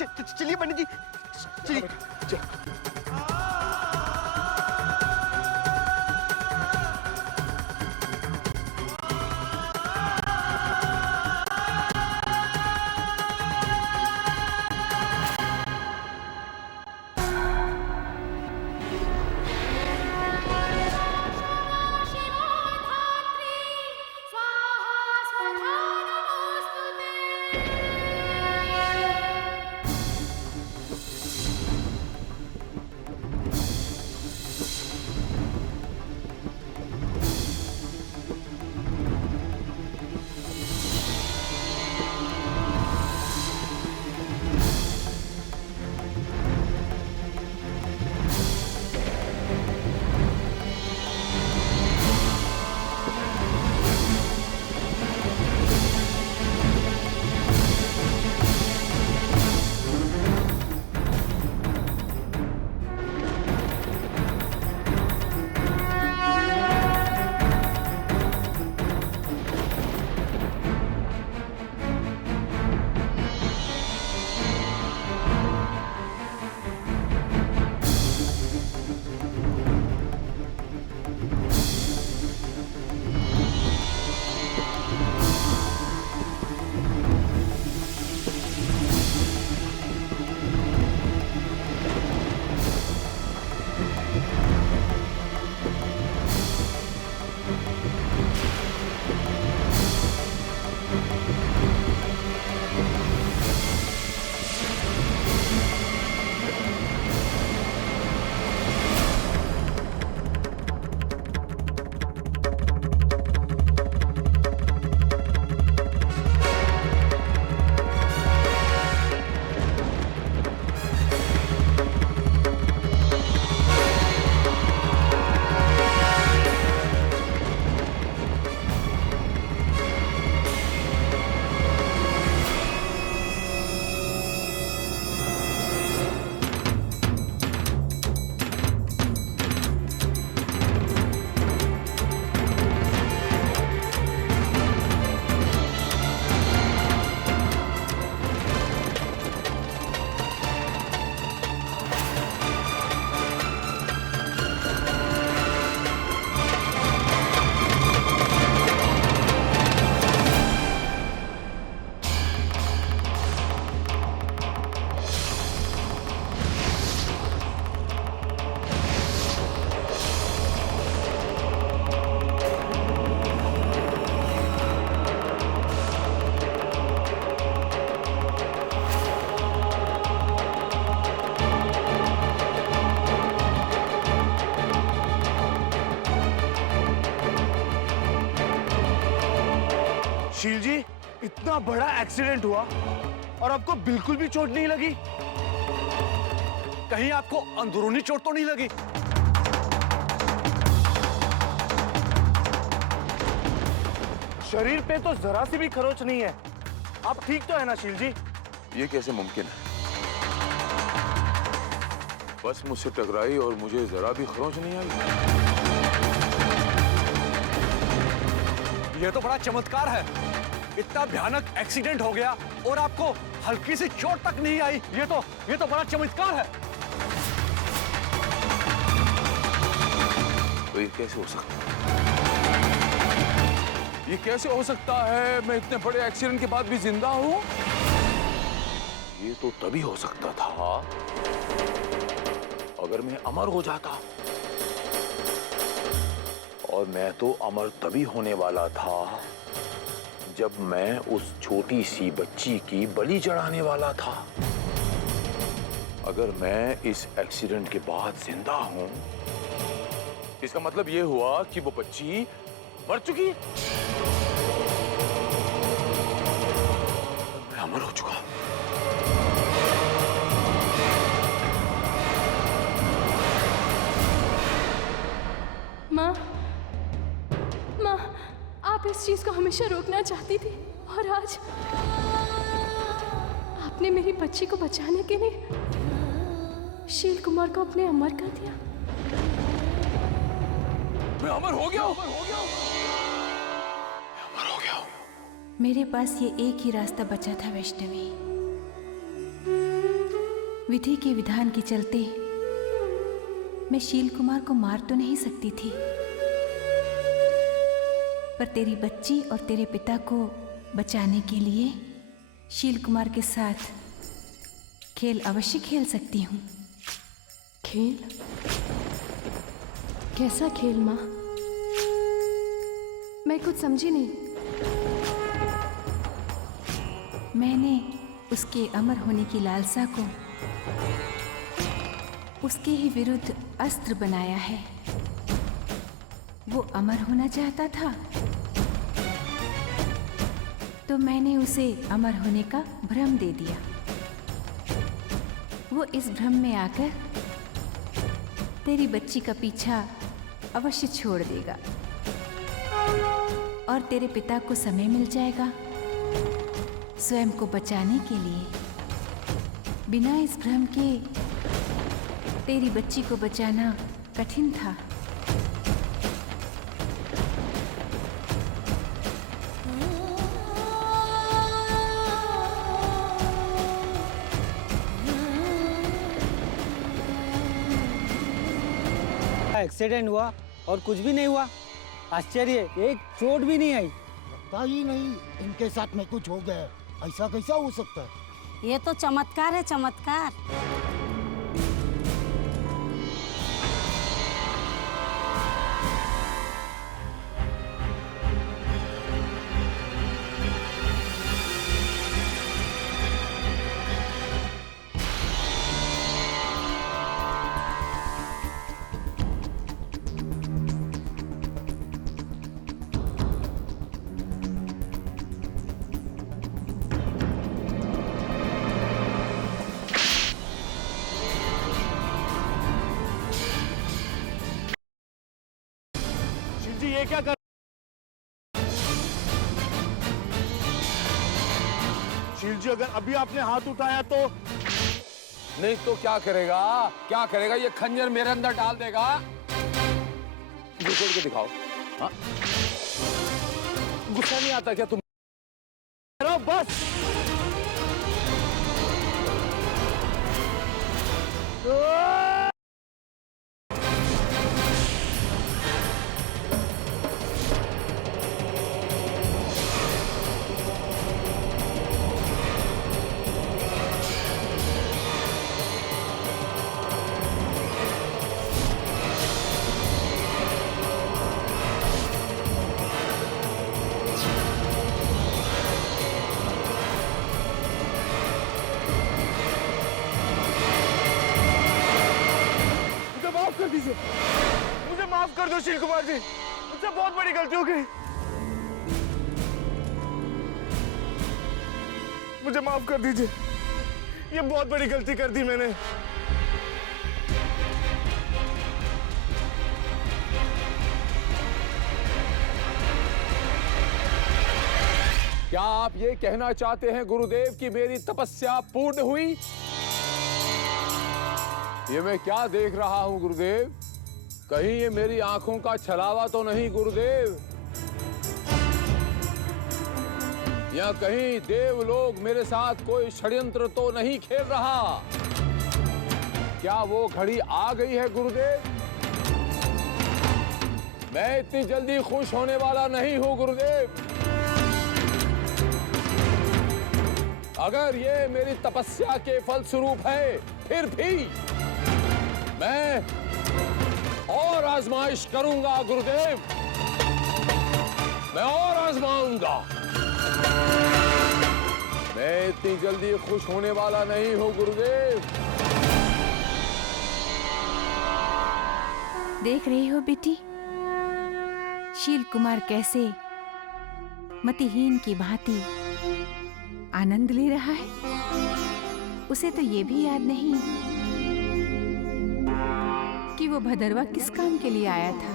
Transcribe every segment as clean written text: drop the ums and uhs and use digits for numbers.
चलिए पंडित जी, चलिए। शील जी, इतना बड़ा एक्सीडेंट हुआ और आपको बिल्कुल भी चोट नहीं लगी? कहीं आपको अंदरूनी चोट तो नहीं लगी? शरीर पे तो जरा सी भी खरोच नहीं है। आप ठीक तो है ना शील जी? ये कैसे मुमकिन है? बस मुझसे टकराई और मुझे जरा भी खरोंच नहीं आई। ये तो बड़ा चमत्कार है। इतना भयानक एक्सीडेंट हो गया और आपको हल्की सी चोट तक नहीं आई। ये तो बड़ा चमत्कार है। तो ये कैसे हो सकता है? ये कैसे हो सकता है? मैं इतने बड़े एक्सीडेंट के बाद भी जिंदा हूं? ये तो तभी हो सकता था अगर मैं अमर हो जाता। और मैं तो अमर तभी होने वाला था जब मैं उस छोटी सी बच्ची की बलि चढ़ाने वाला था। अगर मैं इस एक्सीडेंट के बाद जिंदा हूं, इसका मतलब यह हुआ कि वो बच्ची मर चुकी है। मैं अमर हो चुका। माँ, आप इस चीज को हमेशा रोकना चाहती थी और आज आपने मेरी बच्ची को बचाने के लिए शील कुमार को अपने अमर कर दिया। मैं अमर हो गया हूं। अमर हो गया हूं। मेरे पास ये एक ही रास्ता बचा था वैष्णवी। विधि के विधान के चलते मैं शील कुमार को मार तो नहीं सकती थी, पर तेरी बच्ची और तेरे पिता को बचाने के लिए शील कुमार के साथ खेल अवश्य खेल सकती हूँ। खेल? कैसा खेल माँ? मैं कुछ समझी नहीं। मैंने उसके अमर होने की लालसा को उसके ही विरुद्ध अस्त्र बनाया है। वो अमर होना चाहता था तो मैंने उसे अमर होने का भ्रम दे दिया। वो इस भ्रम में आकर तेरी बच्ची का पीछा अवश्य छोड़ देगा और तेरे पिता को समय मिल जाएगा स्वयं को बचाने के लिए। बिना इस भ्रम के तेरी बच्ची को बचाना कठिन था। एक्सीडेंट हुआ और कुछ भी नहीं हुआ। आश्चर्य, एक चोट भी नहीं आई। लगता ही नहीं इनके साथ में कुछ हो गया। ऐसा कैसा हो सकता है? ये तो चमत्कार है, चमत्कार। जी ये क्या कर? शील जी, अगर अभी आपने हाथ उठाया तो? नहीं तो क्या करेगा? क्या करेगा? ये खंजर मेरे अंदर डाल देगा। मुझे खोल के दिखाओ। हाँ? गुस्सा नहीं आता क्या तुम? बस कर दीजिए, मुझे माफ कर दो शील कुमार जी, मुझसे बहुत बड़ी गलती हो गई। मुझे माफ कर दीजिए, ये बहुत बड़ी गलती कर दी मैंने। क्या आप ये कहना चाहते हैं गुरुदेव कि मेरी तपस्या पूर्ण हुई? ये मैं क्या देख रहा हूं गुरुदेव? कहीं ये मेरी आंखों का छलावा तो नहीं गुरुदेव? या कहीं देवलोक मेरे साथ कोई षड्यंत्र तो नहीं खेल रहा? क्या वो घड़ी आ गई है गुरुदेव? मैं इतनी जल्दी खुश होने वाला नहीं हूं गुरुदेव। अगर ये मेरी तपस्या के फलस्वरूप है, फिर भी मैं और आजमाइश करूंगा गुरुदेव। मैं और आजमाऊंगा। मैं इतनी जल्दी खुश होने वाला नहीं हूं गुरुदेव। देख रही हो बेटी, शील कुमार कैसे मतिहीन की भांति आनंद ले रहा है। उसे तो ये भी याद नहीं कि वो भदरवा किस काम के लिए आया था।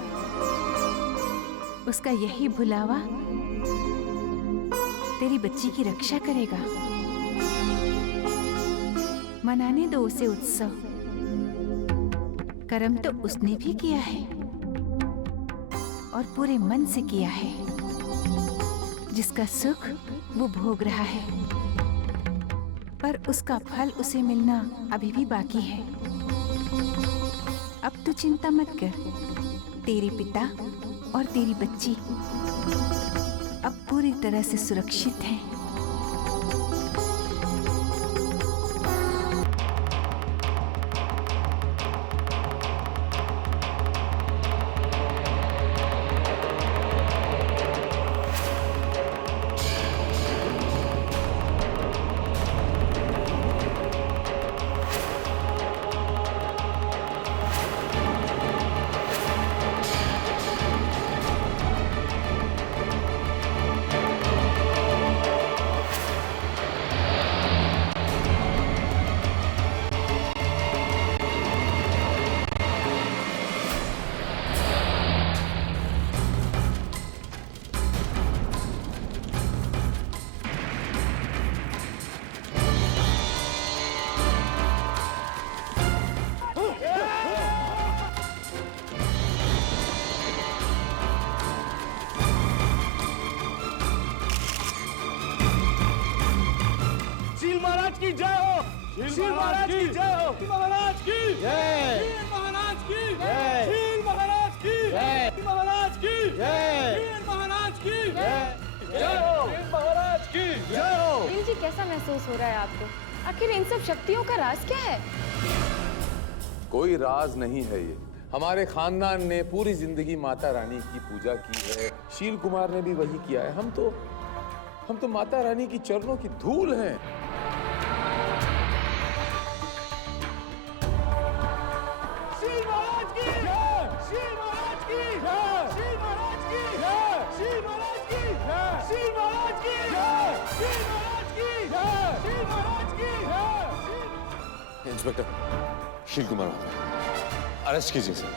उसका यही भुलावा तेरी बच्ची की रक्षा करेगा। मनाने दो उसे उत्सव। कर्म तो उसने भी किया है और पूरे मन से किया है, जिसका सुख वो भोग रहा है। पर उसका फल उसे मिलना अभी भी बाकी है। अब तू चिंता मत कर, तेरे पिता और तेरी बच्ची अब पूरी तरह से सुरक्षित हैं। महाराज की जय हो। शील महाराज की जय हो। महाराज की जय। महाराज की जय। शील महाराज की जय। महाराज की जय। महाराज की जय। जय हो। महाराज की जय हो। शील जी, कैसा महसूस हो रहा है आपको? आखिर इन सब शक्तियों का राज क्या है? कोई राज नहीं है ये। हमारे खानदान ने पूरी जिंदगी माता रानी की पूजा की है। शील कुमार ने भी वही किया है। हम तो माता रानी की चरणों की धूल हैं। इंस्पेक्टर, शील कुमार अरेस्ट कीजिए सर।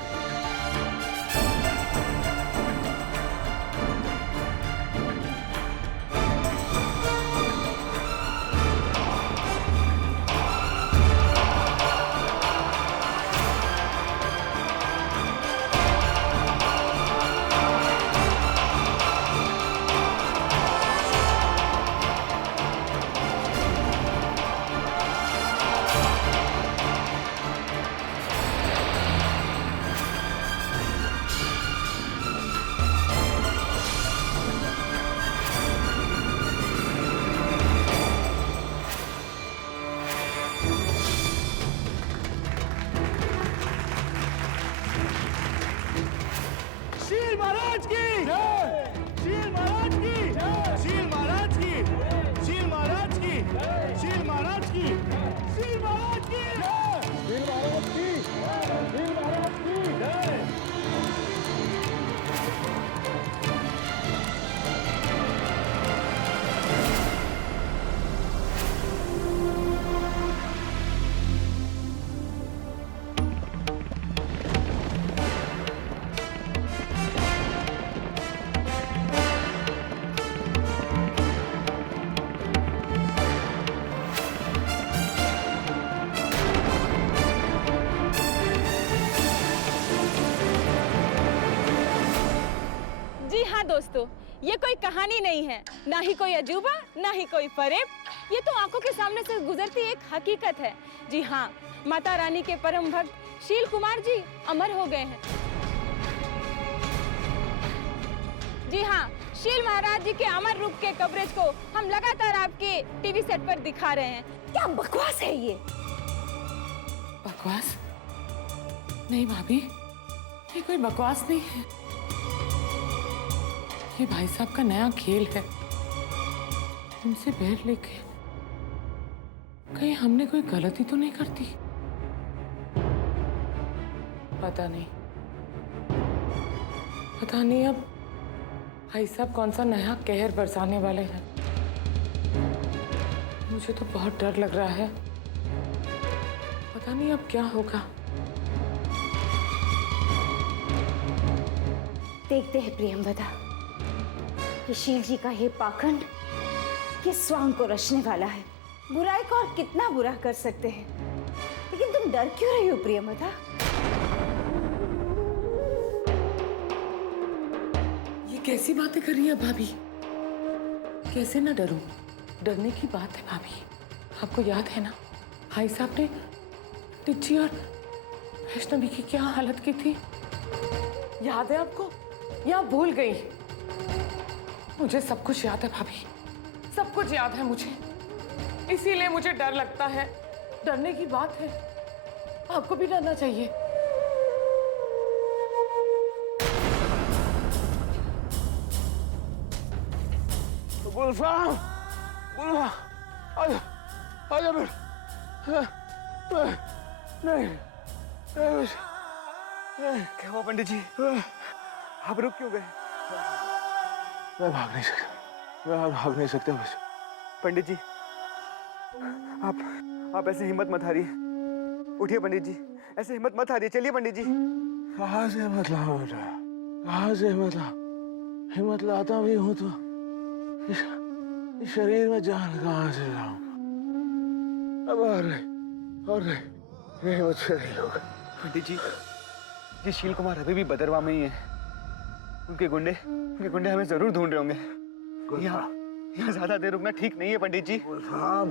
दोस्तों, ये कोई कहानी नहीं है, ना ही कोई अजूबा, ना ही कोई फरेब। ये तो आंखों के सामने से गुजरती एक हकीकत है। जी हाँ, माता रानी के परम भक्त शील कुमार जी अमर हो गए हैं। जी हाँ, शील महाराज जी के अमर रूप के कवरेज को हम लगातार आपके टीवी सेट पर दिखा रहे हैं। क्या बकवास है ये? बकवास? नहीं भाभी, ये कोई बकवास नहीं है। ये भाई साहब का नया खेल है। इनसे बैर लेके कहीं हमने कोई गलती तो नहीं करती? पता नहीं अब भाई साहब कौन सा नया कहर बरसाने वाले हैं। मुझे तो बहुत डर लग रहा है। पता नहीं अब क्या होगा। देखते हैं प्रियंवदा, कि शील जी का ये पाखंड किस स्वांग को रचने वाला है। बुराई को और कितना बुरा कर सकते हैं। लेकिन तुम डर क्यों रही हो प्रियंवदा? ये कैसी बातें कर रही है भाभी? कैसे ना डरूं? डरने की बात है भाभी। आपको याद है ना भाई साहब ने टिच्ची और वैष्णवी की क्या हालत की थी? याद है आपको या भूल गई? मुझे सब कुछ याद है भाभी, सब कुछ याद है मुझे। इसीलिए मुझे डर लगता है। डरने की बात है, आपको भी डरना चाहिए। गुलफाम, गुलफाम, आजा, आजा बेटा। नहीं, क्या हुआ पंडित जी? आप रुक क्यों गए? मैं भाग नहीं सकता, मैं भाग नहीं सकता बस। पंडित जी, आप ऐसे हिम्मत मत हारिए। उठिए पंडित जी, ऐसे हिम्मत मत हारिए। चलिए पंडित जी। कहाँ से हिम्मत लाऊं बेटा, कहाँ से हिम्मत लाऊं? हिम्मत लाता भी हूँ तो इस शरीर में जान कहाँ से लाऊं? अब और नहीं मुझसे नहीं होगा। पंडित जी, ये शील कुमार अभी भी बदरवा में ही है। उनके गुंडे हमें जरूर ढूंढ रहे होंगे। यहाँ ज्यादा देर रुकना ठीक नहीं है पंडित जी। गुलफाम,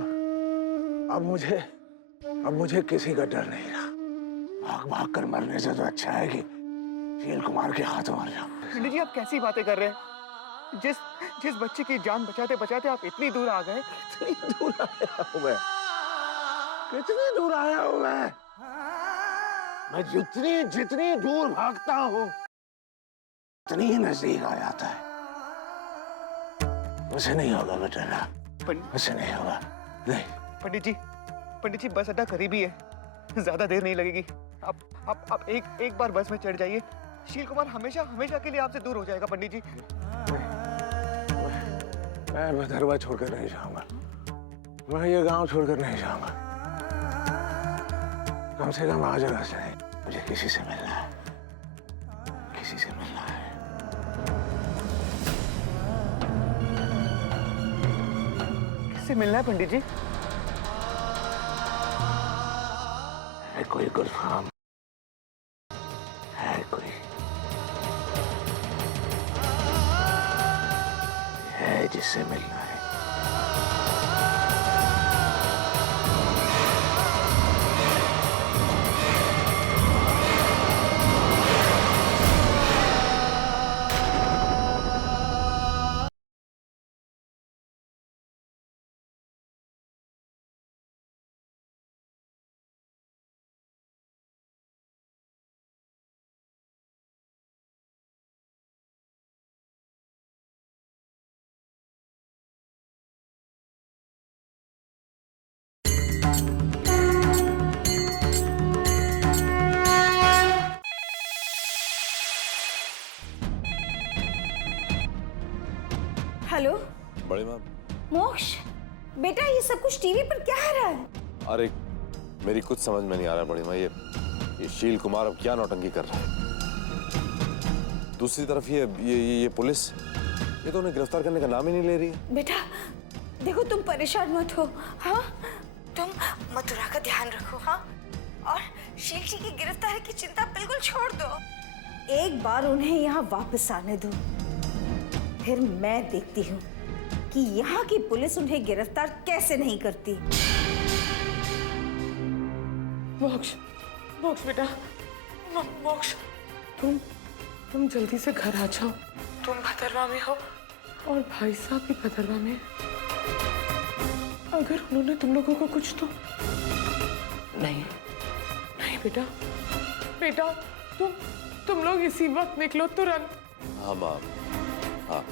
अब मुझे किसी का डर नहीं रहा। भाग कर मरने से तो अच्छा है कि शील कुमार के हाथों मर जाऊं। पंडित जी, आप कैसी बातें कर रहे हैं? जिस बच्चे की जान बचाते बचाते आप इतनी दूर आ गए। कितनी दूर आया हूं मैं? कितनी दूर आया हूं मैं? मैं जितनी दूर भागता हूं उतनी ही नजदीक आ जाता है। मुझे नहीं होगा बेटा ना, मुझे नहीं होगा। नहीं पंडित जी बस अड्डा करीब ही है, ज्यादा देर नहीं लगेगी। आप एक बार बस में चढ़ जाइए। शील कुमार हमेशा के लिए आपसे दूर हो जाएगा पंडित जी। मैं भदरवा छोड़कर नहीं जाऊंगा, मैं ये गांव छोड़कर नहीं जाऊंगा। कम से कम आज रात नहीं, मुझे किसी से मिलना है, किसी से मिलना है। किससे मिलना है पंडित जी? है कोई गुलफाम, है कोई, है जिससे मिलना है। हेलो बड़ी माँ। मोक्ष, बेटा ये सब कुछ टीवी पर क्या आ रहा है? अरे मेरी कुछ समझ में नहीं आ रहा बड़ी माँ। ये शील कुमार अब क्या नौटंकी कर रहा है। दूसरी तरफ ये पुलिस, ये तो उन्हें गिरफ्तार करने का नाम ही नहीं ले रही है। बेटा देखो, तुम परेशान मत हो। हाँ, तुम मथुरा का ध्यान रखो। हाँ, और शील जी की गिरफ्तारी की चिंता बिल्कुल छोड़ दो। एक बार उन्हें यहाँ वापस आने दो, फिर मैं देखती हूँ कि यहाँ की पुलिस उन्हें गिरफ्तार कैसे नहीं करती। मोक्ष बेटा, मोक्ष, तुम जल्दी से घर आ जाओ। तुम भदरवा में हो और भाई साहब भी भदरवा में। अगर उन्होंने तुम लोगों को कुछ तो नहीं बेटा, तुम लोग इसी वक्त निकलो तुरंत। हाँ माँ, हाँ।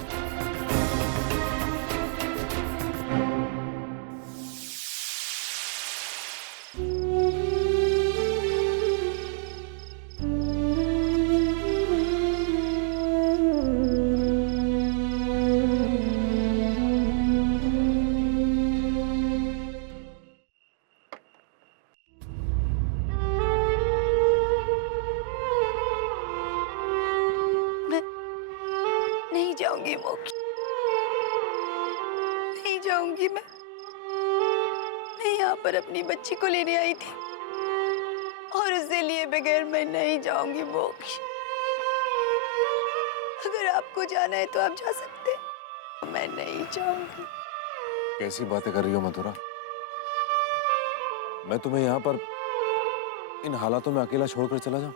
नहीं जाऊंगी मोक्ष, नहीं जाऊंगी। मैं यहाँ पर अपनी बच्ची को लेने आई थी और उसे लिए बगैर मैं नहीं जाऊंगी मोक्ष। अगर आपको जाना है तो आप जा सकते हैं, मैं नहीं जाऊंगी। कैसी बातें कर रही हो मथुरा? मैं तुम्हें यहाँ पर इन हालातों में अकेला छोड़कर चला जाऊं?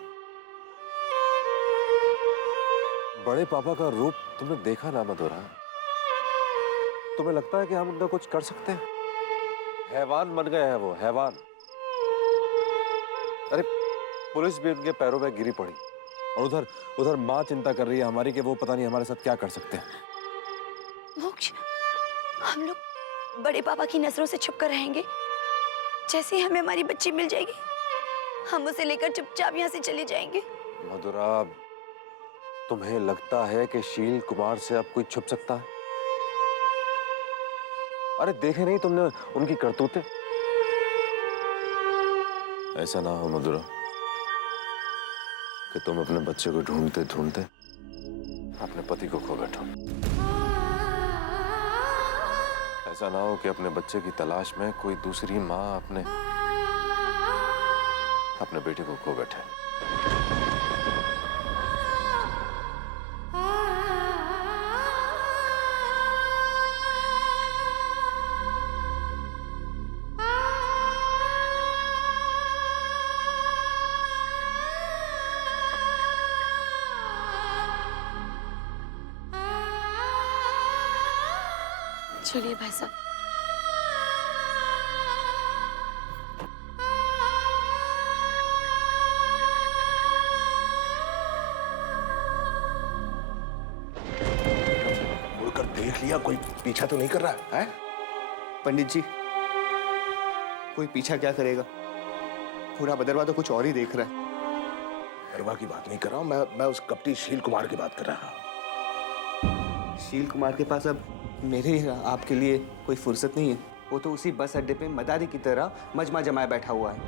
बड़े पापा का रूप तुमने देखा ना मधुरा? तुम्हें लगता है कि हम उनका कुछ कर सकते हैं? हैवान बन गए हैं वो, हैवान। अरे पुलिस भी उनके पैरों में गिरी पड़ी, और उधर उधर माँ चिंता कर रही है हमारी कि वो पता नहीं हमारे साथ क्या कर सकते हैं। मोक्ष, हम लोग बड़े पापा की नजरों से छुपकर रहेंगे। जैसे ही हमें हमारी बच्ची मिल जाएगी, हम उसे लेकर चुपचाप यहाँ से चले जाएंगे। मधुरा, तुम्हें लगता है कि शील कुमार से अब कोई छुप सकता है? अरे देखे नहीं तुमने उनकी करतूतें? ऐसा ना हो मधुरा कि तुम अपने बच्चे को ढूंढते ढूंढते अपने पति को खो बैठो। ऐसा ना हो कि अपने बच्चे की तलाश में कोई दूसरी माँ अपने बेटे को खो बैठे। चलिए भाई साहब। मुड़कर देख लिया, कोई पीछा तो नहीं कर रहा है? पंडित जी, कोई पीछा क्या करेगा? पूरा बदरवा तो कुछ और ही देख रहा है। बदरवा की बात नहीं कर रहा हूं मैं उस कपटी शील कुमार की बात कर रहा हूं। शील कुमार के पास अब मेरे आपके लिए कोई फुर्सत नहीं है। वो तो उसी बस अड्डे पे मदारी की तरह मजमा जमाए बैठा हुआ है।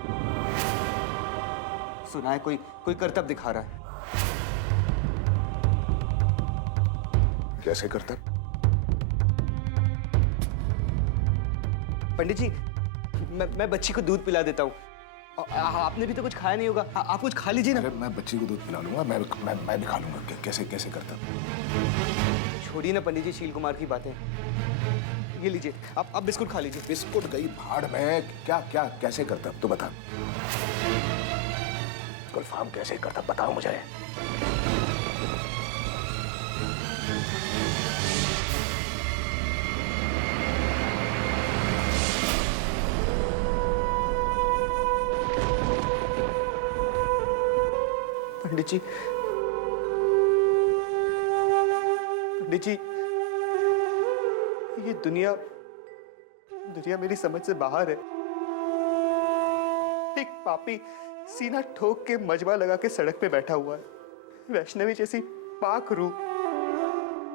सुना है कोई करतब दिखा रहा है। कैसे करतब? पंडित जी, मैं बच्ची को दूध पिला देता हूँ। आपने भी तो कुछ खाया नहीं होगा, आप कुछ खा लीजिए ना। मैं बच्ची को दूध पिला लूंगा, मैं भी खा लूंगा। कैसे करतब? छोड़िए ना पंडित जी शील कुमार की बातें। ये लीजिए, आप बिस्कुट खा लीजिए। बिस्कुट गई भाड़ में। क्या कैसे करतब तो बता। गुलफाम कैसे करतब बताओ मुझे। पंडित जी, ये दुनिया मेरी समझ से बाहर है। एक पापी सीना ठोक के मजबा लगा के सड़क पे बैठा हुआ है। वैष्णवी जैसी पाक रूह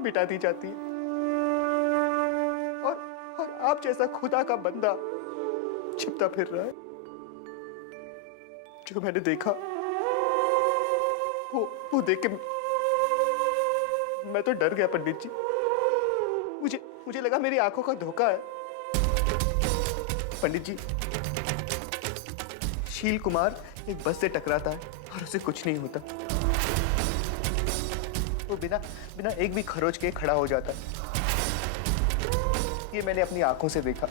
मिटा दी जाती है, और आप जैसा खुदा का बंदा छिपता फिर रहा है। जो मैंने देखा वो देख के मैं तो डर गया पंडित जी। मुझे लगा मेरी आंखों का धोखा है। पंडित जी, शील कुमार एक बस से टकराता है और उसे कुछ नहीं होता। वो बिना एक भी खरोच के खड़ा हो जाता है। ये मैंने अपनी आंखों से देखा।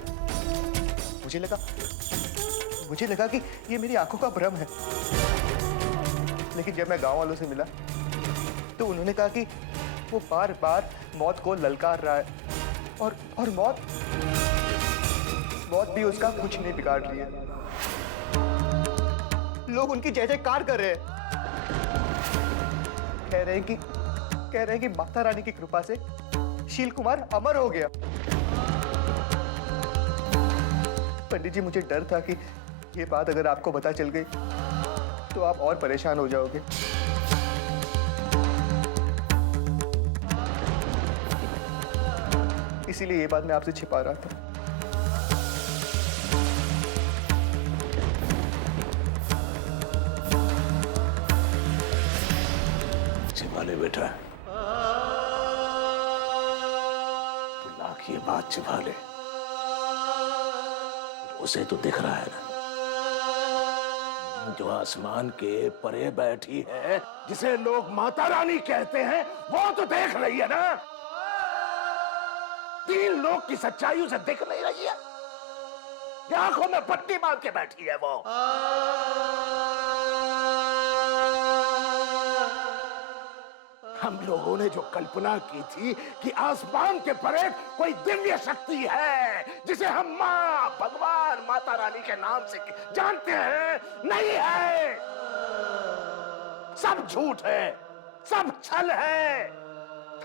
मुझे लगा कि ये मेरी आंखों का भ्रम है। लेकिन जब मैं गांव वालों से मिला तो उन्होंने कहा कि वो बार बार मौत को ललकार रहा है, और मौत भी उसका कुछ नहीं बिगाड़ रही है। लोग उनकी जय जयकार कर रहे हैं। कह रहे हैं कि माता रानी की कृपा से शील कुमार अमर हो गया। पंडित जी, मुझे डर था कि ये बात अगर आपको पता चल गई तो आप और परेशान हो जाओगे। इसीलिए ये बात मैं आपसे छिपा रहा था। छिपा ले बेटा, तू लाख ये बात छिपा ले, उसे तो दिख रहा है ना जो आसमान के परे बैठी है, जिसे लोग माता रानी कहते हैं, वो तो देख रही है ना। 3 लोग की सच्चाई उसे दिख नहीं रही है। या आंखों में पट्टी बांध के बैठी है वो? हम लोगों ने जो कल्पना की थी कि आसमान के परे कोई दिव्य शक्ति है जिसे हम माँ, भगवान, माता रानी के नाम से जानते हैं, नहीं है। सब झूठ है, सब छल है,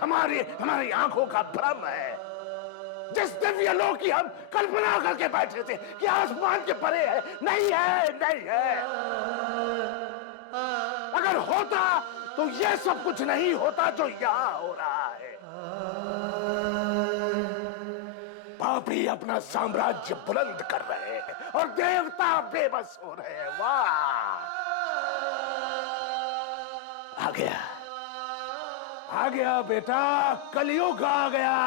हमारी आंखों का भ्रम है। जिस दिव्य लोक की हम कल्पना करके बैठे थे कि आसमान के परे है, नहीं है, नहीं है। अगर होता तो ये सब कुछ नहीं होता जो यहां हो रहा है। पापी अपना साम्राज्य बुलंद कर रहे हैं और देवता बेबस हो रहे हैं। वाह, आ गया बेटा, कलयुग आ गया।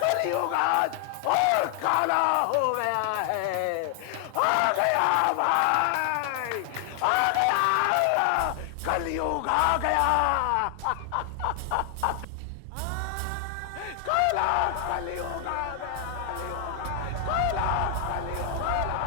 कलयुग आज और काला हो गया है। आ गया भाई, आ गया, कलयुग आ गया। काला कलयुग आ गया, काला कलयुग आ गया।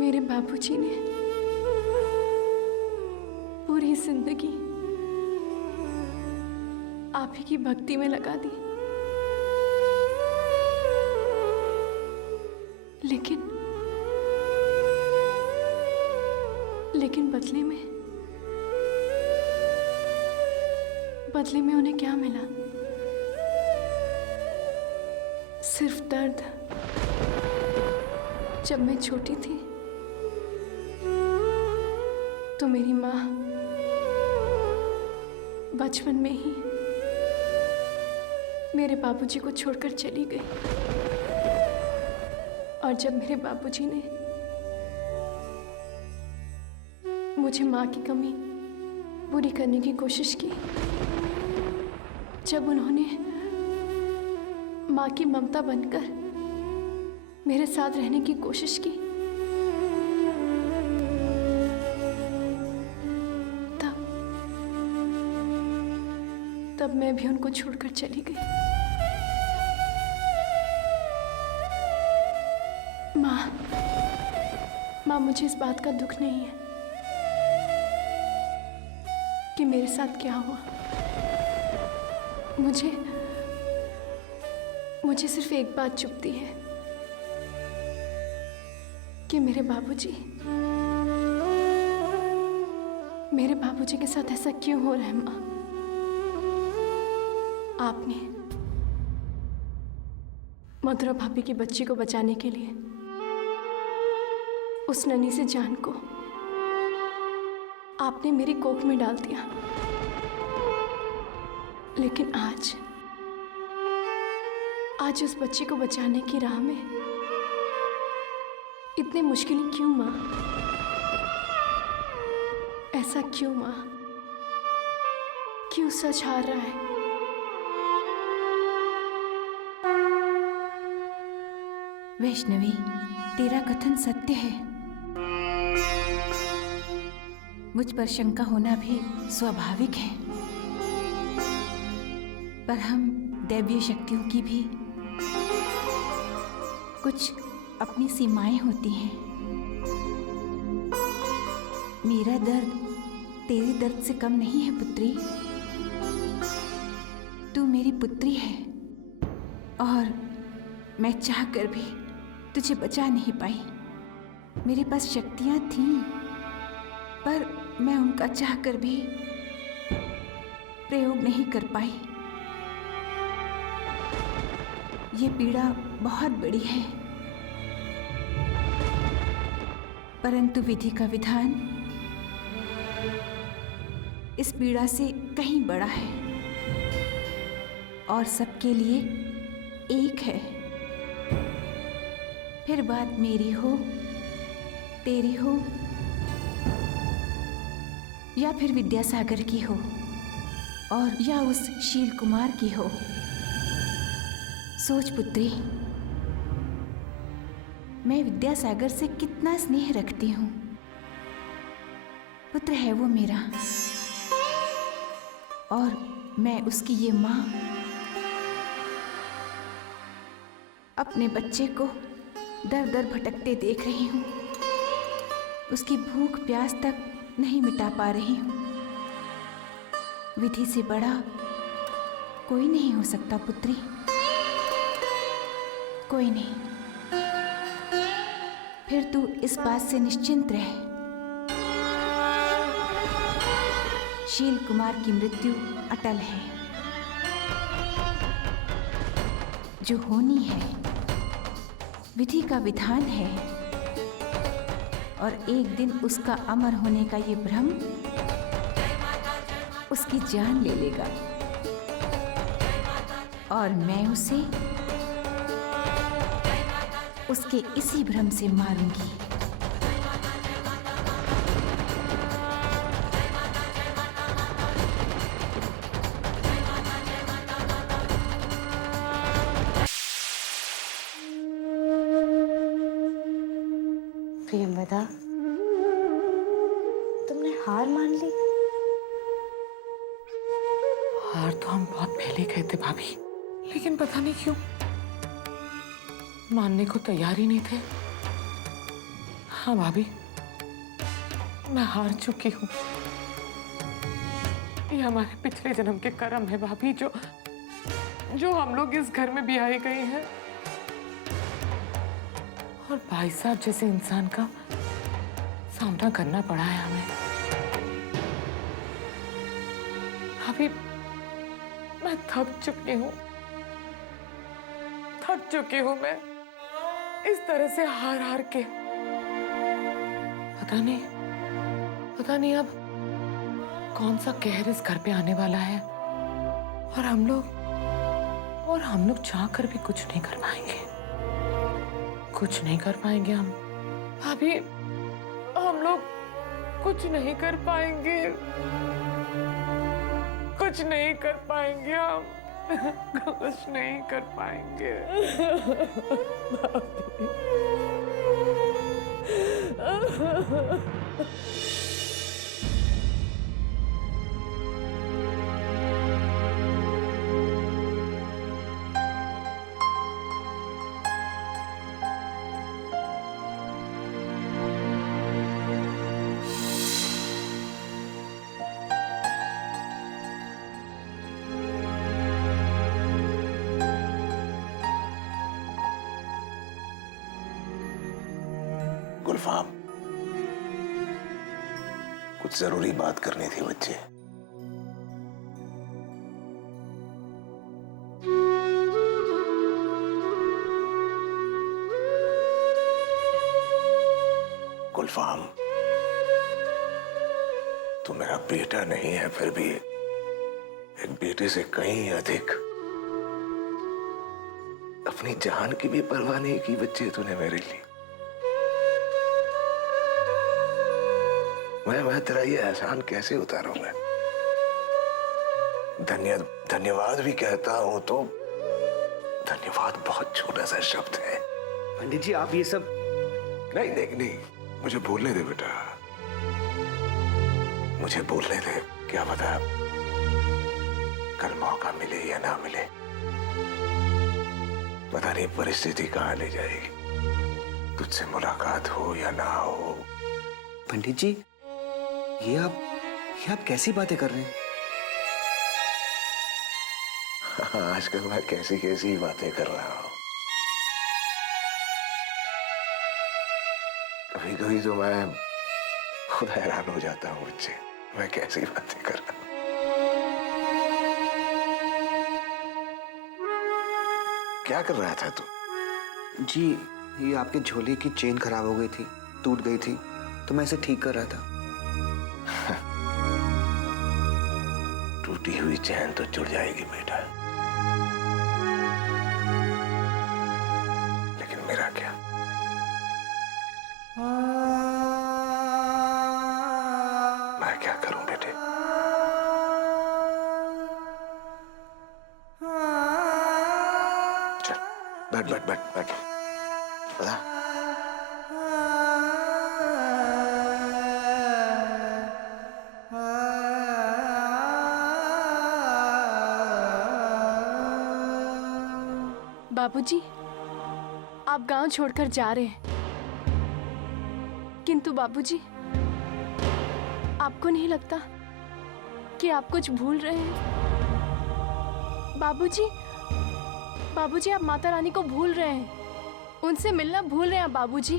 मेरे बाबूजी ने पूरी जिंदगी आप ही की भक्ति में लगा दी, लेकिन बदले में उन्हें क्या मिला? सिर्फ दर्द। जब मैं छोटी थी तो मेरी माँ बचपन में ही मेरे बाबूजी को छोड़कर चली गई, और जब मेरे बाबूजी ने मुझे माँ की कमी पूरी करने की कोशिश की, जब उन्होंने माँ की ममता बनकर मेरे साथ रहने की कोशिश की, तब मैं भी उनको छोड़कर चली गई। माँ, मुझे इस बात का दुख नहीं है कि मेरे साथ क्या हुआ। मुझे सिर्फ एक बात चुभती है कि मेरे बाबूजी के साथ ऐसा क्यों हो रहा है। माँ, आपने मधुरा भाभी की बच्ची को बचाने के लिए उस नन्ही से जान को आपने मेरी कोख में डाल दिया, लेकिन आज उस बच्ची को बचाने की राह में इतनी मुश्किलें क्यों माँ? ऐसा क्यों माँ? क्यों सच हार रहा है? वैष्णवी, तेरा कथन सत्य है। मुझ पर शंका होना भी स्वाभाविक है, पर हम दैवीय शक्तियों की भी कुछ अपनी सीमाएं होती हैं। मेरा दर्द तेरे दर्द से कम नहीं है पुत्री। तू मेरी पुत्री है और मैं चाहकर भी तुझे बचा नहीं पाई। मेरे पास शक्तियां थीं, पर मैं उनका चाहकर भी प्रयोग नहीं कर पाई। ये पीड़ा बहुत बड़ी है, परंतु विधि का विधान इस पीड़ा से कहीं बड़ा है और सबके लिए एक है। फिर बात मेरी हो, तेरी हो या फिर विद्यासागर की हो और या उस शील कुमार की हो। सोच पुत्री, मैं विद्यासागर से कितना स्नेह रखती हूँ। पुत्र है वो मेरा, और मैं उसकी ये माँ अपने बच्चे को दर दर भटकते देख रही हूँ। उसकी भूख प्यास तक नहीं मिटा पा रही हूँ। विधि से बड़ा कोई नहीं हो सकता पुत्री, कोई नहीं। फिर तू इस बात से निश्चिंत रह, शील कुमार की मृत्यु अटल है। जो होनी है विधि का विधान है, और एक दिन उसका अमर होने का ये भ्रम उसकी जान ले लेगा, और मैं उसे उसके इसी भ्रम से मारूंगी। प्रियंवदा, तुमने हार मान ली? हार तो हम बहुत पहले गए थे भाभी, लेकिन पता नहीं क्यों मानने को तैयार ही नहीं थे। हाँ भाभी, मैं हार चुकी हूँ। ये हमारे पिछले जन्म के कर्म है भाभी, जो हम लोग इस घर में भी आए गए हैं। और भाई साहब जैसे इंसान का सामना करना पड़ा है हमें। अभी मैं थक चुकी हूँ मैं इस तरह से हार हार के। पता नहीं अब कौन सा कहर इस घर पे आने वाला है, और हम लोग चाह कर भी कुछ नहीं कर पाएंगे हम। अभी हम लोग कुछ नहीं कर पाएंगे हम। कुछ नहीं कर पाएंगे। गुलफाम, कुछ जरूरी बात करनी थी बच्चे। गुलफाम, तू मेरा बेटा नहीं है, फिर भी एक बेटे से कहीं अधिक अपनी जान की भी परवाह नहीं की बच्चे तूने मेरे लिए। मैं तेरा ये एहसान कैसे उतारूंगा? धन्यवाद भी कहता हूं तो धन्यवाद बहुत छोटा सा शब्द है। पंडित जी, आप ये सब नहीं, मुझे बोलने दे बेटा, मुझे बोलने दे। क्या पता कल मौका मिले या ना मिले, पता नहीं परिस्थिति कहां ले जाएगी। तुझसे मुलाकात हो या ना हो। पंडित जी, ये आप कैसी बातें कर रहे हैं? हाँ, आजकल मैं कैसी बातें कर रहा हूं। कभी तो मैं खुद हैरान हो जाता हूँ बच्चे, मैं कैसी बातें कर रहा हूँ। क्या कर रहा था तू? जी, ये आपके झोले की चेन खराब हो गई थी, टूट गई थी, तो मैं इसे ठीक कर रहा था। टूटी हुई चैन तो जुड़ जाएगी बेटा, लेकिन मेरा क्या? मैं क्या करूं बेटे? चल बैठ। बता बाबूजी, आप गांव छोड़कर जा रहे हैं, किंतु बाबूजी, आपको नहीं लगता कि आप कुछ भूल रहे हैं? बाबूजी, बाबूजी, आप माता रानी को भूल रहे हैं, उनसे मिलना भूल रहे हैं बाबूजी।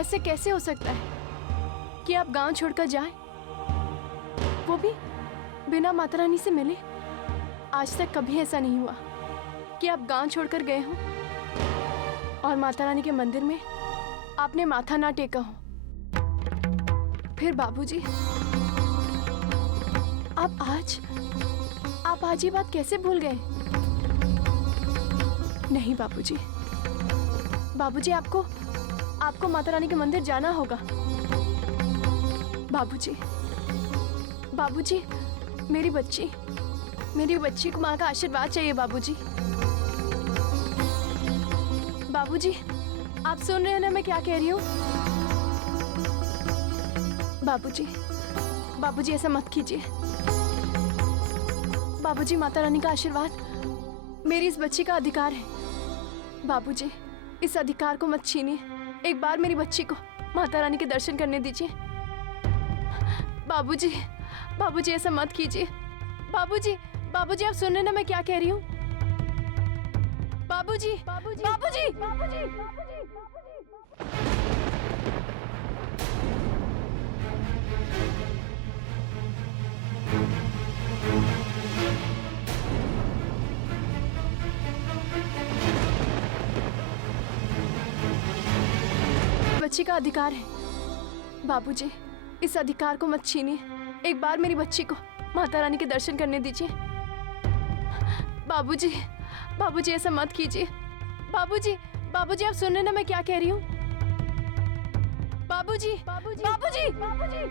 ऐसे कैसे हो सकता है कि आप गांव छोड़कर जाएं, वो भी बिना माता रानी से मिले? आज तक कभी ऐसा नहीं हुआ कि आप गांव छोड़कर गए हो और माता रानी के मंदिर में आपने माथा ना टेका हो। फिर बाबूजी, आप आज ये बात कैसे भूल गए? नहीं बाबूजी, बाबूजी, आपको माता रानी के मंदिर जाना होगा। बाबूजी, बाबूजी, मेरी बच्ची को माँ का आशीर्वाद चाहिए बाबूजी। बाबूजी, आप सुन रहे हैं ना मैं क्या कह रही हूँ? बाबूजी, बाबूजी, ऐसा मत कीजिए। बाबूजी, माता रानी का आशीर्वाद मेरी इस बच्ची का अधिकार है। बाबूजी, इस अधिकार को मत छीनिए। एक बार मेरी बच्ची को माता रानी के दर्शन करने दीजिए। बाबूजी, बाबूजी, ऐसा मत कीजिए। बाबूजी, बाबूजी, आप सुन रहे हैं ना मैं क्या कह रही हूँ? बाबूजी, बाबूजी, बाबूजी, बाबूजी, बच्ची का अधिकार है। बाबूजी, इस अधिकार को मत छीनिए। एक बार मेरी बच्ची को माता रानी के दर्शन करने दीजिए। बाबूजी, बाबूजी, ऐसा मत कीजिए। बाबूजी, बाबूजी, आप सुन रहे हैं ना मैं क्या कह रही हूँ? बाबूजी, बाबूजी, बाबूजी, बाबूजी,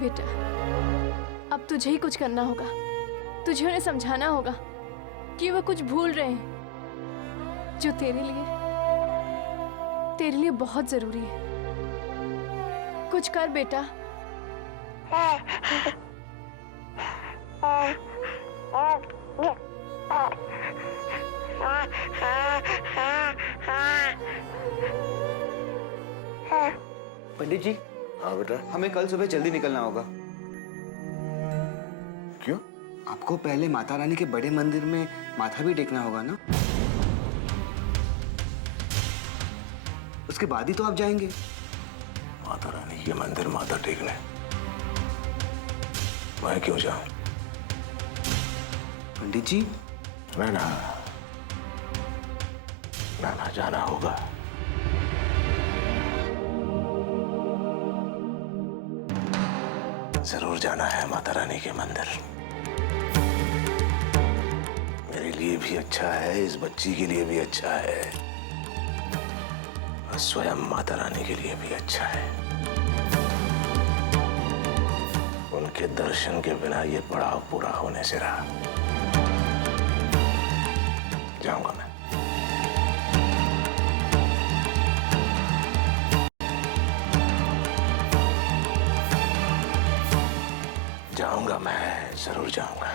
बेटा, अब तुझे ही कुछ करना होगा। तुझे उन्हें समझाना होगा कि वो कुछ भूल रहे हैं जो तेरे लिए बहुत जरूरी है। कुछ कर बेटा। पंडित जी। हाँ बेटा। हमें कल सुबह जल्दी निकलना होगा। क्यों? आपको पहले माता रानी के बड़े मंदिर में माथा भी टेकना होगा ना? उसके बाद ही तो आप जाएंगे। माता रानी के मंदिर माथा टेकने मैं क्यों जाऊं? पंडित जी। ना जाना होगा। जरूर जाना है माता रानी के मंदिर। मेरे लिए भी अच्छा है, इस बच्ची के लिए भी अच्छा है, और स्वयं माता रानी के लिए भी अच्छा है। उनके दर्शन के बिना ये पड़ाव पूरा होने से रहा। जाऊंगा मैं। जाऊंगा मैं, जरूर जाऊंगा।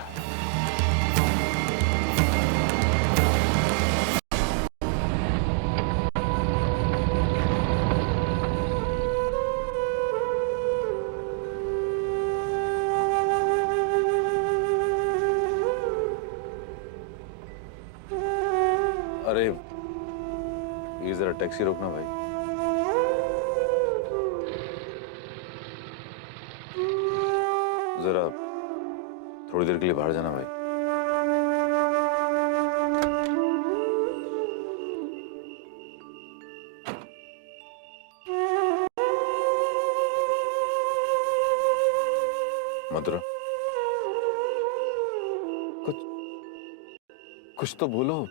अरे ये जरा टैक्सी रोकना भाई। जरा थोड़ी देर के लिए बाहर जाना भाई। मधुरा, कुछ तो बोलो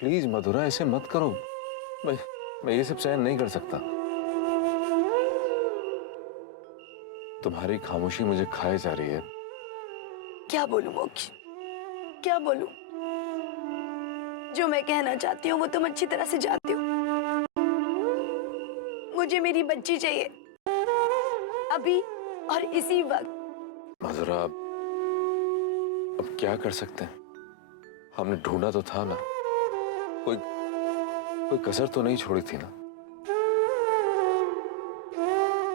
प्लीज। मधुरा ऐसे मत करो। मैं ये सब सहन नहीं कर सकता। तुम्हारी खामोशी मुझे खाए जा रही है। क्या बोलूं मोक्ष, क्या बोलूं? जो मैं कहना चाहती हूँ वो तुम अच्छी तरह से जानती हो। मुझे मेरी बच्ची चाहिए अभी और इसी वक्त। मधुरा, अब क्या कर सकते हैं? हमने ढूंढा तो था ना, कोई कसर तो नहीं छोड़ी थी ना।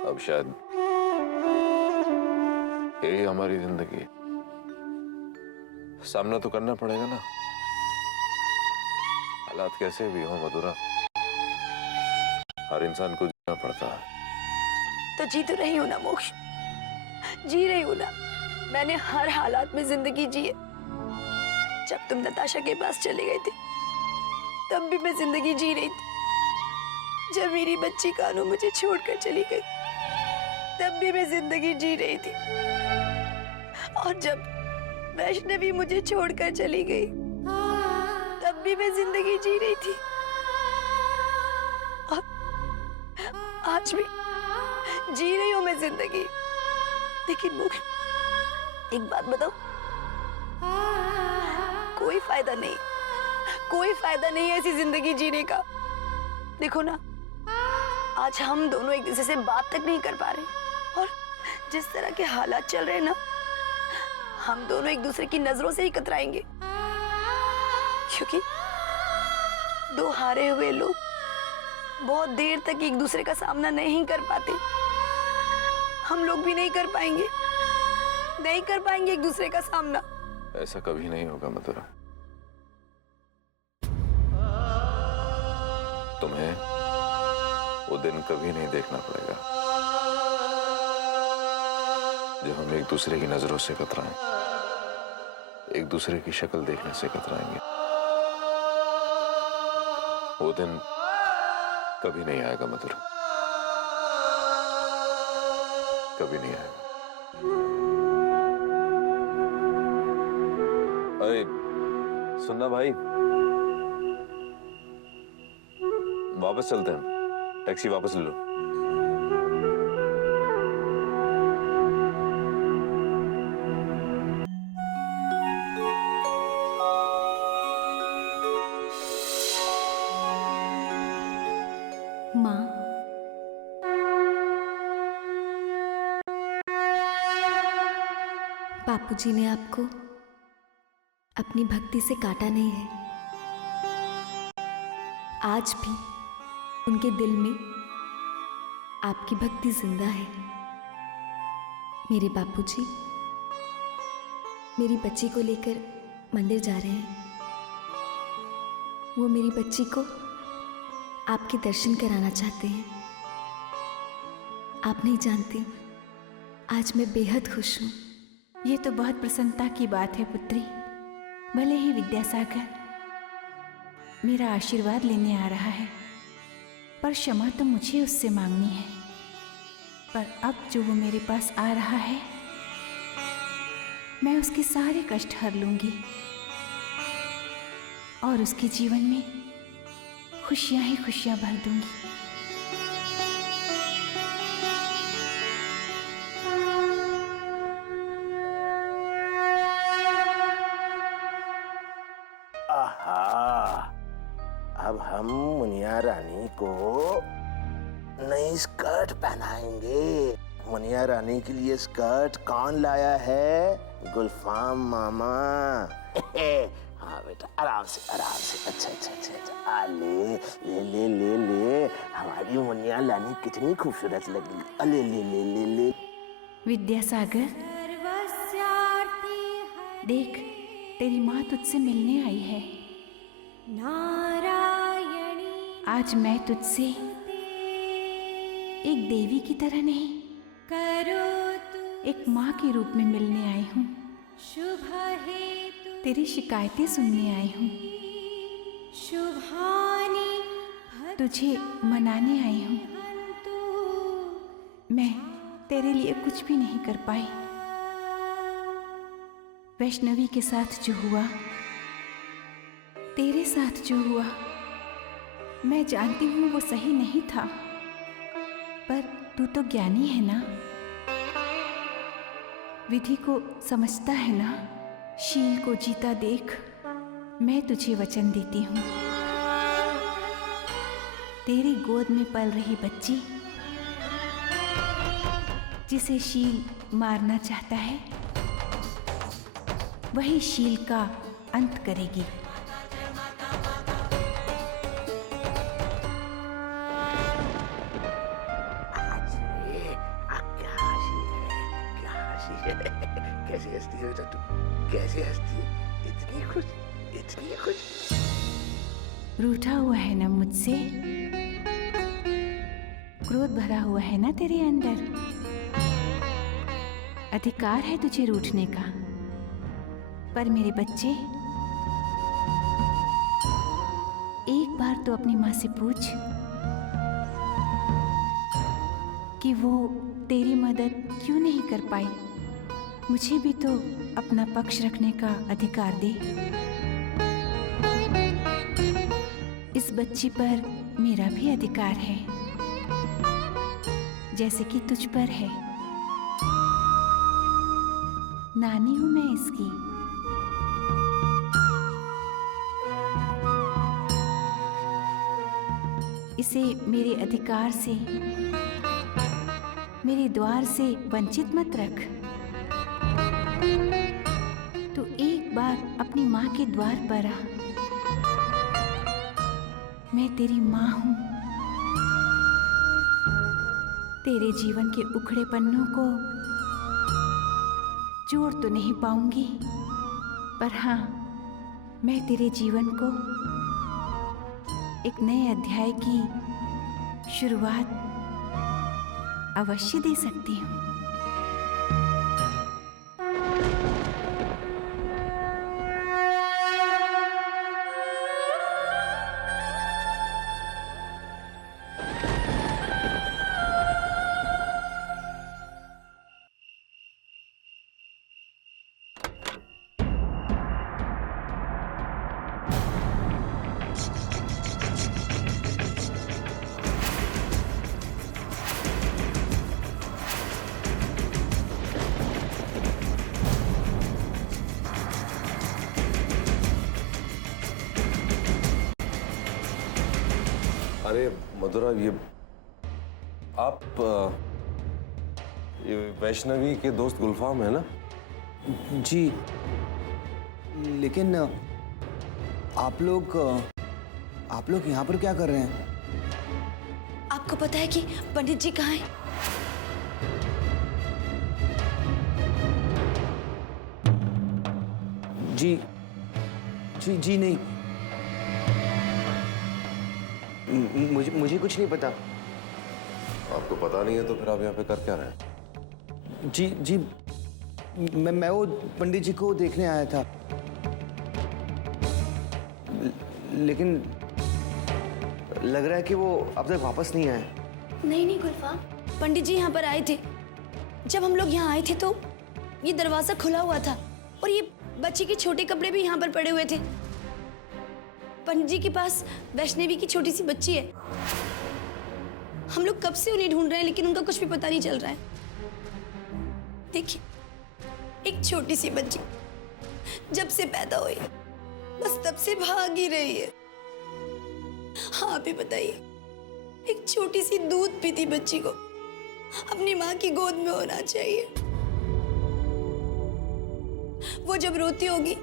अब शायद यही हमारी जिंदगी है। सामना तो करना पड़ेगा ना, हालात कैसे भी हो मधुरा, हर इंसान को जीना पड़ता है। तो जी तो रही हूं ना मोक्ष, जी रही हूं ना। मैंने हर हालात में जिंदगी जी है। जब तुम नताशा के पास चले गए थे तब भी मैं जिंदगी जी रही थी। जब मेरी बच्ची कानू मुझे छोड़कर चली गई तब भी मैं जिंदगी जी रही थी। और जब वैष्णवी मुझे छोड़कर चली गई तब भी मैं जिंदगी जी रही थी। और आज भी जी रही हूं मैं जिंदगी। लेकिन मुझे एक बात बताओ, कोई फायदा नहीं, कोई फायदा नहीं है ऐसी जिंदगी जीने का। देखो ना, आज हम दोनों एक दूसरे से बात तक नहीं कर पा रहे और जिस तरह के हालात चल रहे हैं ना, हम दोनों एक दूसरे की नजरों से ही कतराएंगे। क्योंकि दो हारे हुए लोग बहुत देर तक एक दूसरे का सामना नहीं कर पाते। हम लोग भी नहीं कर पाएंगे, नहीं कर पाएंगे एक दूसरे का सामना। ऐसा कभी नहीं होगा मधुरा। तुम्हें वो दिन कभी नहीं देखना पड़ेगा जब हम एक दूसरे की नजरों से कतराएं, एक दूसरे की शक्ल देखने से कतराएंगे। वो दिन कभी नहीं आएगा मधुरा, कभी नहीं आएगा। अरे सुनना भाई, वापस चलते हैं, टैक्सी वापस ले लो। माँ, बापूजी ने आपको अपनी भक्ति से काटा नहीं है। आज भी उनके दिल में आपकी भक्ति जिंदा है। मेरे बापूजी मेरी बच्ची को लेकर मंदिर जा रहे हैं। वो मेरी बच्ची को आपके दर्शन कराना चाहते हैं। आप नहीं जानती, आज मैं बेहद खुश हूँ। ये तो बहुत प्रसन्नता की बात है पुत्री। भले ही विद्यासागर मेरा आशीर्वाद लेने आ रहा है, पर क्षमा तो मुझे उससे मांगनी है। पर अब जो वो मेरे पास आ रहा है, मैं उसके सारे कष्ट हर लूंगी और उसके जीवन में खुशियां ही खुशियां भर दूंगी। अब हम मुनिया रानी को नई स्कर्ट पहनाएंगे। मुनिया रानी के लिए स्कर्ट कौन लाया है? गुलफाम मामा। हाँ बेटा, आराम से आराम से। अच्छा अच्छा अच्छा अच्छा, आ ले ले ले ले ले। हमारी मुनिया रानी कितनी खूबसूरत लगी। ले ले ले ले ले। विद्यासागर, देख तेरी माँ तुझसे मिलने आई है। आज मैं तुझसे एक देवी की तरह नहीं, एक माँ के रूप में मिलने आई हूँ। तेरी शिकायतें सुनने आई हूँ, तुझे मनाने आई हूँ। मैं तेरे लिए कुछ भी नहीं कर पाई। वैष्णवी के साथ जो हुआ, तेरे साथ जो हुआ, मैं जानती हूँ वो सही नहीं था, पर तू तो ज्ञानी है ना, विधि को समझता है ना। शील को जीता देख, मैं तुझे वचन देती हूँ, तेरी गोद में पल रही बच्ची जिसे शील मारना चाहता है, वही शील का अंत करेगी। कैसी हंसती है बेटा तू? कैसे हंसती है? इतनी खुश, इतनी खुश। रूठा हुआ है ना मुझसे? क्रोध भरा हुआ है ना तेरे अंदर? अधिकार है तुझे रूठने का, पर मेरे बच्चे, एक बार तो अपनी माँ से पूछ कि वो तेरी मदद क्यों नहीं कर पाई। मुझे भी तो अपना पक्ष रखने का अधिकार दे। इस बच्ची पर मेरा भी अधिकार है, जैसे कि तुझ पर है। नानी हूं मैं इसकी। इसे मेरे अधिकार से, मेरे द्वार से वंचित मत रख। तू एक बार अपनी माँ के द्वार पर आ। मैं तेरी माँ हूं। तेरे जीवन के उखड़े पन्नों को जोड़ तो नहीं पाऊंगी, पर हाँ, मैं तेरे जीवन को एक नए अध्याय की शुरुआत अवश्य दे सकती हूँ। अरे मधुरा, ये आप ये वैष्णवी के दोस्त गुलफाम है ना? जी, लेकिन आप लोग यहाँ पर क्या कर रहे हैं? आपको पता है कि पंडित जी कहाँ हैं? जी नहीं, मुझे कुछ नहीं पता। आपको पता नहीं है तो फिर आप यहाँ पे कर क्या रहे हैं? जी, मैं वो पंडित जी को देखने आया था, लेकिन लग रहा है कि वो अब तक वापस नहीं आए। नहीं गुलफाम, पंडित जी यहाँ पर आए थे। जब हम लोग यहाँ आए थे तो ये दरवाजा खुला हुआ था और ये बच्चे के छोटे कपड़े भी यहाँ पर पड़े हुए थे। पंडित जी के पास वैष्णवी की छोटी सी बच्ची है। हम लोग कब से उन्हें ढूंढ रहे हैं, लेकिन उनका कुछ भी पता नहीं चल रहा है। देखिए, एक छोटी सी बच्ची जब से पैदा हुई है, बस तब से भाग ही रही है। हाँ, आप ही बताइए, एक छोटी सी दूध पीती बच्ची को अपनी माँ की गोद में होना चाहिए। वो जब रोती होगी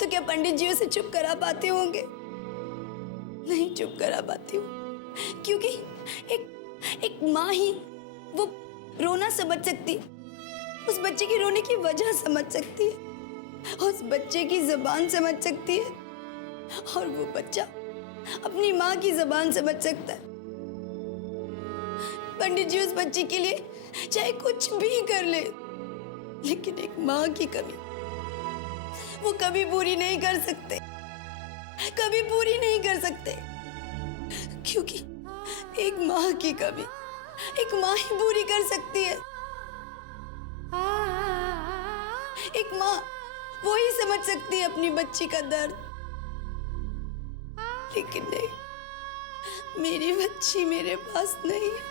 तो क्या पंडित जी उसे चुप करा पाते होंगे? नहीं चुप करा पाती हूँ, क्योंकि एक माँ ही वो रोना समझ सकती, उस बच्चे की रोने की वजह समझ सकती है, उस बच्चे की जुबान समझ सकती है। और वो बच्चा अपनी माँ की जुबान से बच सकता है। पंडित जी उस बच्चे के लिए चाहे कुछ भी कर ले, लेकिन एक माँ की कमी वो कभी पूरी नहीं कर सकते, कभी पूरी नहीं कर सकते, क्योंकि एक माँ की कमी एक माँ ही पूरी कर सकती है। एक माँ वो ही समझ सकती है अपनी बच्ची का दर्द, लेकिन नहीं, मेरी बच्ची मेरे पास नहीं है।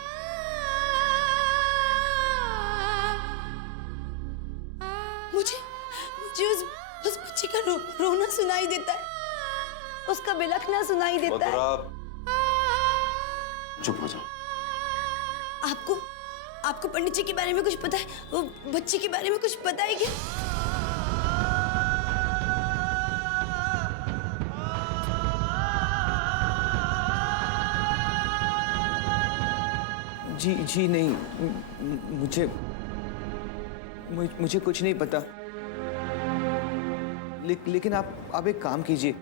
मुझे उस बच्ची का रोना सुनाई देता है, उसका बिलखना सुनाई देता है। चुप हो जाओ। आपको पंडित जी के बारे में कुछ पता है? वो बच्ची के बारे में कुछ पता है क्या? जी नहीं, मुझे कुछ नहीं पता। लेकिन आप एक काम कीजिए,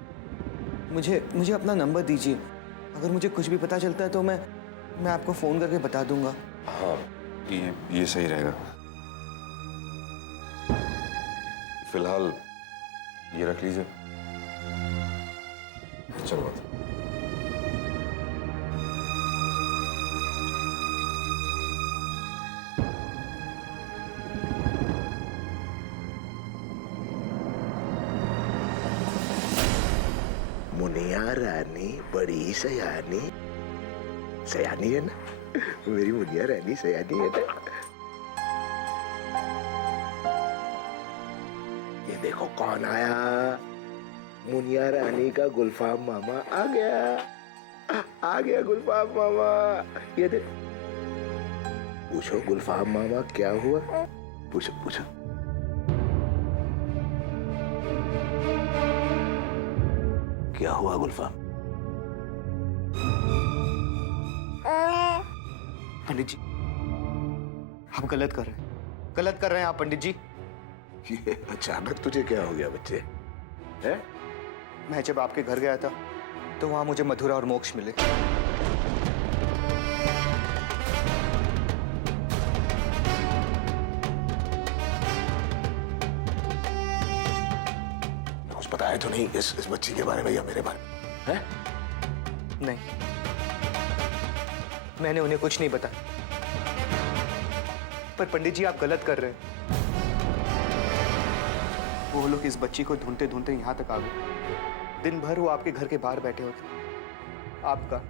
मुझे अपना नंबर दीजिए। अगर मुझे कुछ भी पता चलता है तो मैं आपको फोन करके बता दूंगा। हाँ, ये सही रहेगा। फिलहाल ये रख लीजिए। चलो बात। मुनिया रानी बड़ी सयानी, सयानी है ना मेरी मुनिया रानी, सयानी है ना। ये देखो कौन आया, मुनिया रानी का गुलफाम मामा आ गया गुलफाम मामा। ये देख, पूछो गुलफाम मामा क्या हुआ, पूछो। क्या हुआ गुलफाम? पंडित जी, आप गलत कर रहे हैं आप पंडित जी। ये अचानक तुझे क्या हो गया बच्चे? हैं? मैं जब आपके घर गया था तो वहां मुझे मधुरा और मोक्ष मिले। कुछ पता है तो नहीं इस बच्ची के बारे में या मेरे बारे में? हैं? नहीं, मैंने उन्हें कुछ नहीं बताया। पर पंडित जी, आप गलत कर रहे हैं। वो लोग इस बच्ची को ढूंढते ढूंढते यहाँ तक आ गए। दिन भर वो आपके घर के बाहर बैठे होते, आपका,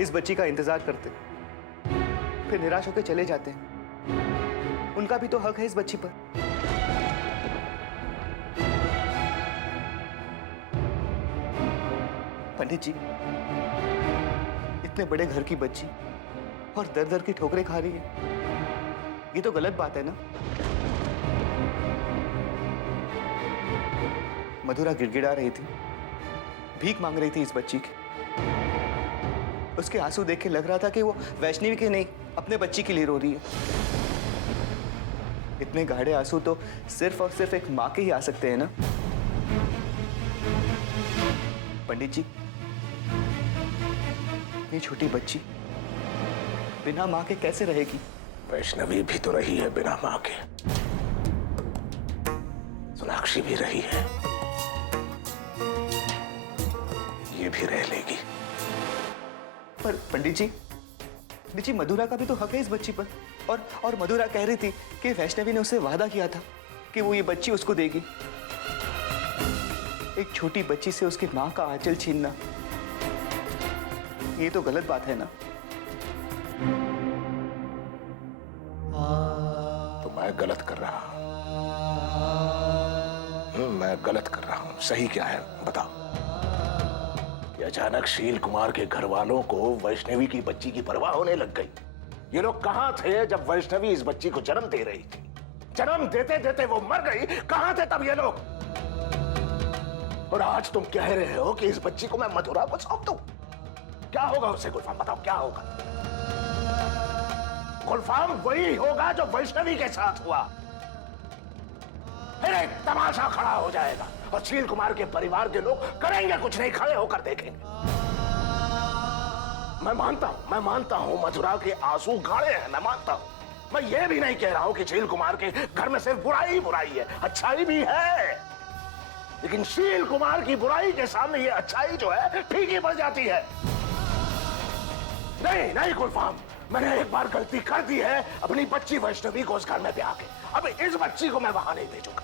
इस बच्ची का इंतजार करते, फिर निराश होकर चले जाते हैं। उनका भी तो हक है इस बच्ची पर। पंडित जी, इतने बड़े घर की बच्ची और दर दर की ठोकरें खा रही है, ये तो गलत बात है ना। मधुरा गिड़गिड़ा रही थी, भीख मांग रही थी इस बच्ची की। उसके आंसू देख के लग रहा था कि वो वैष्णवी के नहीं, अपने बच्ची के लिए रो रही है। इतने गाढ़े आंसू तो सिर्फ और सिर्फ एक माँ के ही आ सकते हैं ना। पंडित जी, ये छोटी बच्ची बिना माँ के कैसे रहेगी? वैष्णवी भी तो रही है बिना माँ के, सोनाक्षी भी रही है, ये भी रह लेगी। पर पंडित जी, मधुरा का भी तो हक है इस बच्ची पर। और मधुरा कह रही थी कि वैष्णवी ने उससे वादा किया था कि वो ये बच्ची उसको देगी। एक छोटी बच्ची से उसकी माँ का आंचल छीनना, ये तो गलत बात है ना। तो मैं गलत कर रहा हूं, मैं गलत कर रहा हूं। सही क्या है बताओ? ये अचानक शील कुमार के घर वालों को वैष्णवी की बच्ची की परवाह होने लग गई। ये लोग कहां थे जब वैष्णवी इस बच्ची को जन्म दे रही थी? जन्म देते देते वो मर गई, कहां थे तब ये लोग? और आज तुम कह रहे हो कि इस बच्ची को मैं मधुरा को सौंप दूं? क्या होगा उससे गुलफाम, बताओ क्या होगा? गुलफाम वही होगा जो वैष्णवी के साथ हुआ। फिर एक तमाशा खड़ा हो जाएगा और शील कुमार के परिवार के लोग करेंगे कुछ नहीं, खड़े होकर देखेंगे। मैं मानता हूं मथुरा के आंसू गाढ़े हैं, मैं मानता हूं। मैं ये भी नहीं कह रहा हूं कि शील कुमार के घर में सिर्फ बुराई ही बुराई है, अच्छाई भी है। लेकिन शील कुमार की बुराई के सामने ये अच्छाई जो है फीकी पड़ जाती है। नहीं गुलफाम, मैंने एक बार गलती कर दी है अपनी बच्ची वैष्णवी को उस घर में ब्याह के। अब इस बच्ची को मैं वहां नहीं भेजूंगा।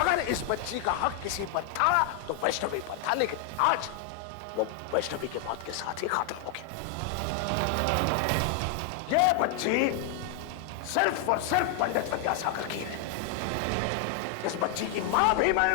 अगर इस बच्ची का हक किसी पर था तो वैष्णवी पर था, लेकिन आज वो वैष्णवी के मौत के साथ ही खत्म हो गया। ये बच्ची सिर्फ और सिर्फ पंडित विद्यासागर की है। इस बच्ची की मां भी मैं हूं